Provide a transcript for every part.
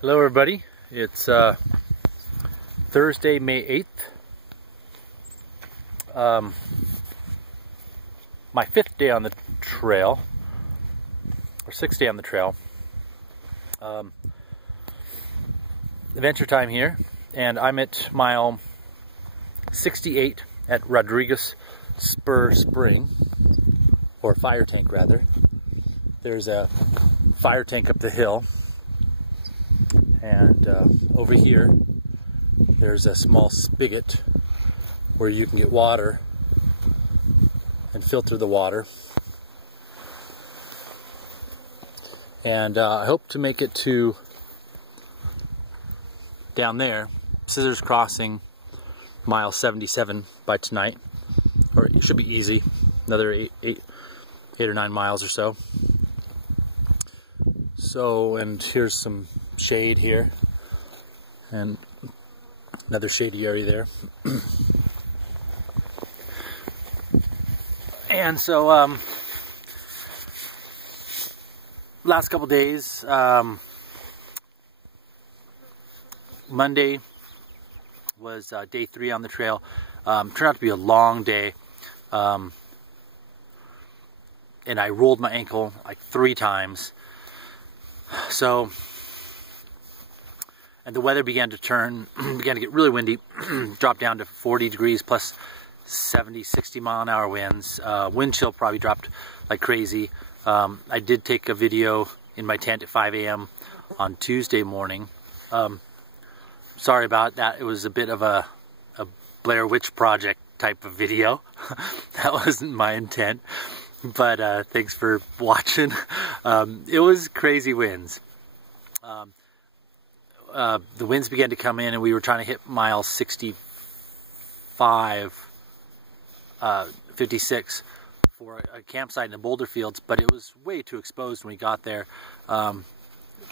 Hello everybody, it's Thursday, May 8th. My 5th day on the trail, or 6th day on the trail. Adventure time here, and I'm at mile 68 at Rodriguez Spur Spring, or fire tank rather. There's a fire tank up the hill. And over here, there's a small spigot where you can get water and filter the water. And I hope to make it to down there, Scissors Crossing, mile 77 by tonight. Or it should be easy, another eight or 9 miles or so. So, and here's some shade here, and another shady area there. And so, last couple days, Monday was day 3 on the trail. Turned out to be a long day, and I rolled my ankle like 3 times. So, and the weather began to turn, began to get really windy, dropped down to 40 degrees plus 70, 60 mile an hour winds. Wind chill probably dropped like crazy. I did take a video in my tent at 5 a.m. on Tuesday morning. Sorry about that. It was a bit of a Blair Witch Project type of video. That wasn't my intent. But thanks for watching. It was crazy winds. The winds began to come in, and we were trying to hit mile 65, 56 for a campsite in the boulder fields, but it was way too exposed when we got there.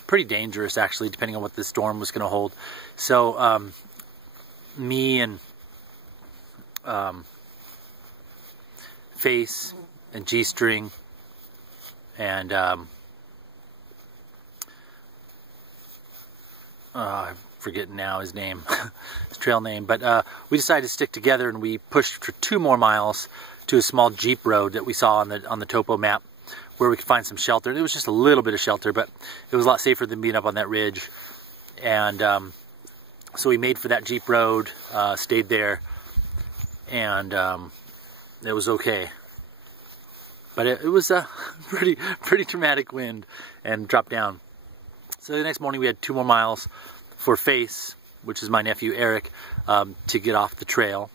Pretty dangerous, actually, depending on what the storm was going to hold. So me and Face and G-string and I'm forgetting now his name, his trail name, but we decided to stick together, and we pushed for 2 more miles to a small Jeep road that we saw on the topo map, where we could find some shelter. It was just a little bit of shelter, but it was a lot safer than being up on that ridge. And so we made for that Jeep road, stayed there, and it was okay. But it was a pretty dramatic wind, and dropped down. So the next morning we had 2 more miles for Face, which is my nephew Eric, to get off the trail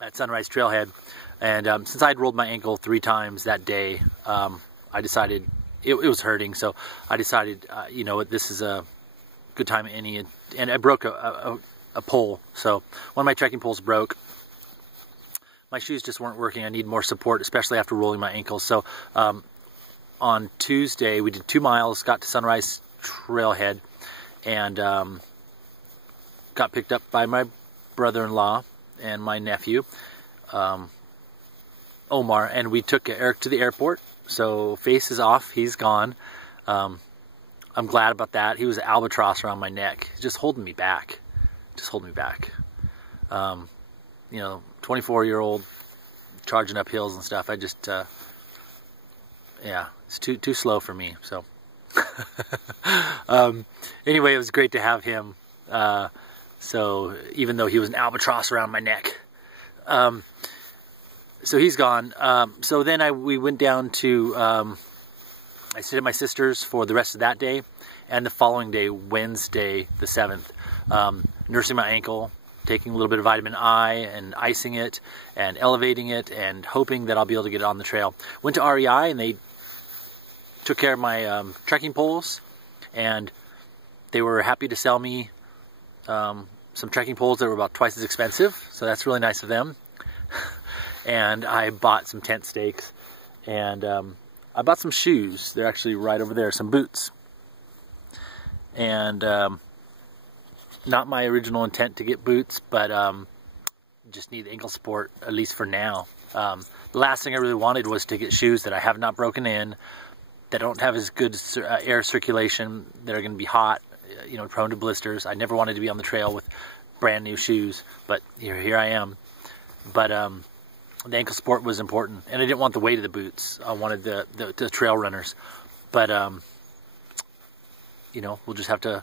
at Sunrise Trailhead. And since I had rolled my ankle 3 times that day, I decided it was hurting. So I decided, you know what, this is a good time any. And I broke a pole. So one of my trekking poles broke. My shoes just weren't working. I need more support, especially after rolling my ankles. So on Tuesday, we did 2 miles, got to Sunrise Trailhead, and got picked up by my brother-in-law and my nephew, Omar, and we took Eric to the airport. So Face is off. He's gone. I'm glad about that. He was an albatross around my neck, just holding me back. Just holding me back. You know, 24-year-old charging up hills and stuff. I just, yeah, it's too slow for me. So, anyway, it was great to have him. So even though he was an albatross around my neck, so he's gone. So then we went down to, I stayed at my sister's for the rest of that day, and the following day, Wednesday the 7th, nursing my ankle, taking a little bit of vitamin I and icing it and elevating it and hoping that I'll be able to get it on the trail. Went to REI, and they took care of my trekking poles, and they were happy to sell me some trekking poles that were about twice as expensive, so that's really nice of them. And I bought some tent stakes, and I bought some shoes. They're actually right over there, some boots. And not my original intent to get boots, but just need ankle support, at least for now. The last thing I really wanted was to get shoes that I have not broken in, that don't have as good air circulation, that are going to be hot, you know, prone to blisters. I never wanted to be on the trail with brand new shoes, but here I am. But the ankle support was important, and I didn't want the weight of the boots. I wanted the trail runners. But you know, we'll just have to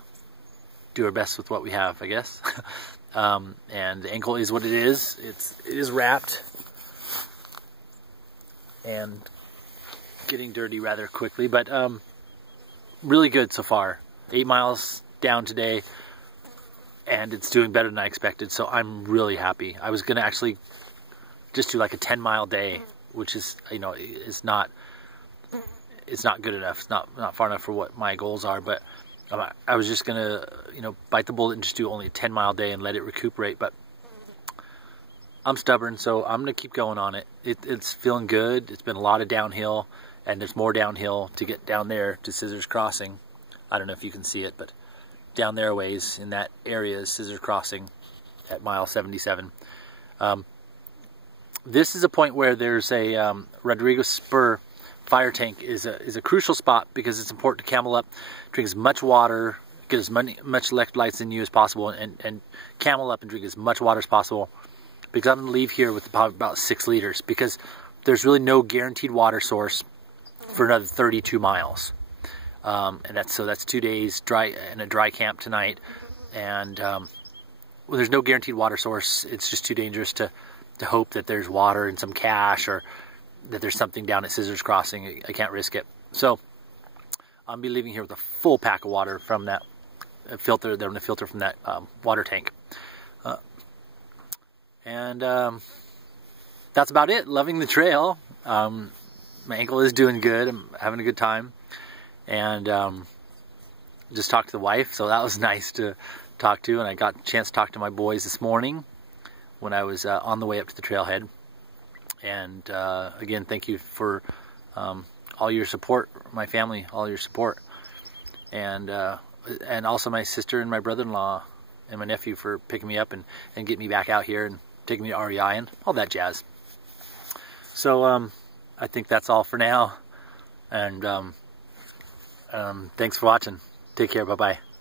do our best with what we have, I guess. And the ankle is what it is. It is wrapped and getting dirty rather quickly, but really good so far. 8 miles down today, and it's doing better than I expected, so I'm really happy. I was going to actually just do like a 10-mile day, which is, you know, it's not good enough. It's not far enough for what my goals are, but I was just going to, you know, bite the bullet and just do only a 10-mile day and let it recuperate, but I'm stubborn, so I'm going to keep going on it. It's feeling good. It's been a lot of downhill, and there's more downhill to get down there to Scissors Crossing. I don't know if you can see it, but down there a ways in that area is Scissors Crossing at mile 77. This is a point where there's a Rodrigo Spur fire tank is a crucial spot, because it's important to camel up, drink as much water, get as much electrolytes in you as possible, and camel up and drink as much water as possible, because I'm going to leave here with about 6 liters, because there's really no guaranteed water source for another 32 miles. And that's 2 days dry in a dry camp tonight, and well, there's no guaranteed water source. It's just too dangerous to hope that there's water and some cache, or that there's something down at Scissors Crossing. I can't risk it. So I'll be leaving here with a full pack of water from that filter. They're going to filter from that water tank. And that's about it. Loving the trail. My ankle is doing good. I'm having a good time. And just talked to the wife, so that was nice to talk to. And I got a chance to talk to my boys this morning when I was on the way up to the trailhead. And again, thank you for all your support, my family, all your support, and also my sister and my brother-in-law and my nephew for picking me up and getting me back out here and taking me to REI and all that jazz. So I think that's all for now, and thanks for watching. Take care. Bye-bye.